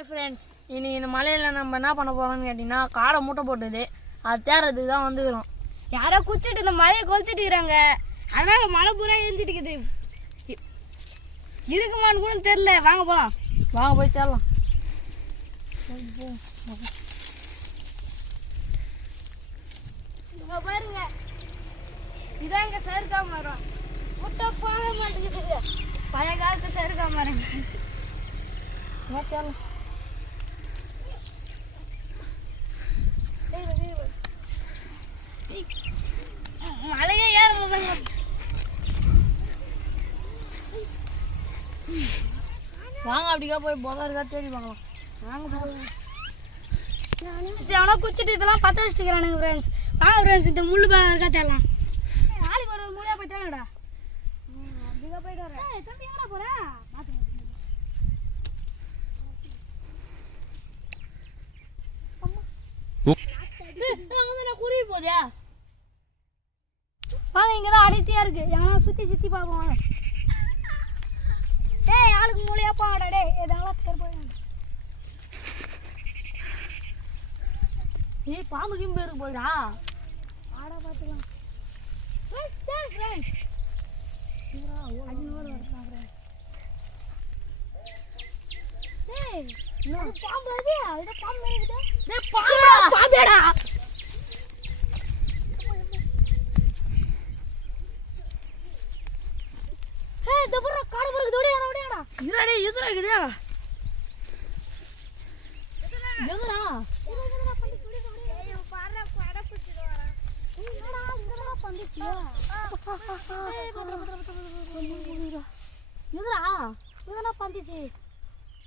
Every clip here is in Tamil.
ஹாய் ஃப்ரெண்ட்ஸ் இன்னைக்கு இந்த மலையில் நம்ம என்ன பண்ண போகிறோம்னு கேட்டிங்கன்னா காடை மூட்டை போட்டுது. அது தேடுறதுக்கு தான் வந்துக்கிறோம். யாரோ குச்சிட்டு இந்த மலையை கொளுத்திட்டு இருக்கிறாங்க அதனால மலை பூரா எரிஞ்சிட்டு இருக்குது இருக்குமான்னு கூட தெரியல. வாங்க போலாம். வாங்க போய் தேடலாம். இங்க பாருங்க. இதான் இங்க சருக்கா மரம். முட்டை போக மாட்டேங்குது. பழைய காலத்து சருக்கா மரம். வா தேடலாம். வாங்க அப்படிக்கா போய் போதா இருக்கா தேடி பார்க்கலாம். வாங்க எவனோ குச்சிட்டு இதெல்லாம் பத்த வச்சுக்கிறானுங்க ஃப்ரெண்ட்ஸ் வாங்க ஃப்ரெண்ட்ஸ் இந்த முள்ளு பாக இருக்கா தேடலாம். நாளைக்கு ஒரு மூலையா போய் தேடடா போயிட்டு வரேன். தம்பி எங்கடா போற? குருவி போதே வாங்க இங்க தான் அடைத்தியா இருக்கு. எவனா சுத்தி சுத்தி பார்ப்போம். வாங்க ஏய் பாம்பு கிம்பு இருக்கு போதுடா ஆடா பார்த்துக்கலாம் ஃப்ரெண்ட்ஸ் சரி ஃப்ரெண்ட்ஸ் அடினோட வரலாம் ஃப்ரெண்ட்ஸ் டேய் அது பாம்பு அது அது பாம்பு இருக்குது டேய் பாம்புடா பாம்பேடா ஏய் தபுற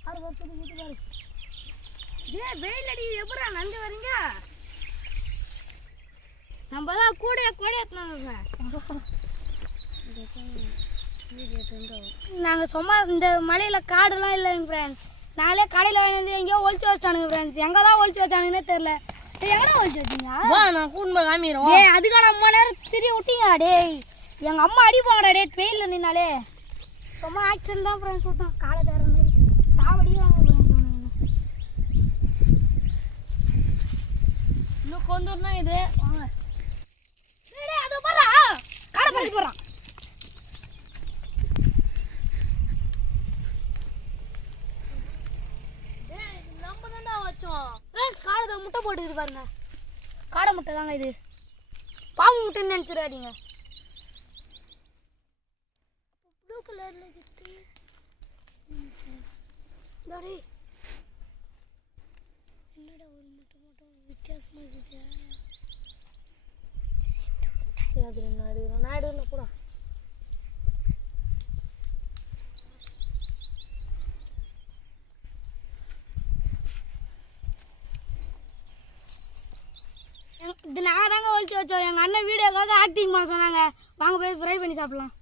காடு பருக்கு தோடியாடா நம்ம தான் கூட கூட நாங்கள் சும்மா இந்த மலையில் காடுலாம் இல்லைங்க ஃப்ரெண்ட்ஸ் நாங்களே கடையில் வாங்கி எங்கேயோ ஒழிச்சு வச்சிட்டானுங்க ஃப்ரெண்ட்ஸ் எங்கே தான் ஒழிச்சு வச்சானுங்கன்னே தெரில எங்கடா ஒழிச்சு வச்சீங்க? வா நான் கூண்டு காமிக்கிறோம் டேய் அதுக்கான அம்மா நேரம் திரிய விட்டீங்க டேய்? எங்க அம்மா அடிப்பாங்கடா டேய் வெயில்ல நின்னாலே. சும்மா ஆக்சிடென்ட் தான் ஃப்ரெண்ட்ஸ் விட்டான் காலை தர மாதிரி. சாவடிக்கிறாங்க இன்னும் கொஞ்சம் தான் இது. வாங்க டேய் டேய் அது போறா காடை பண்ணி போறான் டேய் நம்ம ஃப்ரெண்ட்ஸ் காடை முட்டை போட்டுக்குது பாருங்க. காடை முட்டை தாங்க இது. பாம்பு முட்டைன்னு நினச்சிடாதீங்க. ப்ளூ கலர்ல என்னடா ஒரு முட்டை மட்டும் இருக்குது? நான் எடுக்கிறேன் நான் எடுக்கிறேன் கூட இது நான் தாங்க ஒழிச்சு வச்சோம். எங்கள் அண்ணன் வீடியோக்காக ஆக்டிங் பண்ண சொன்னாங்க. வாங்க போய் ஃப்ரை பண்ணி சாப்பிட்லாம்.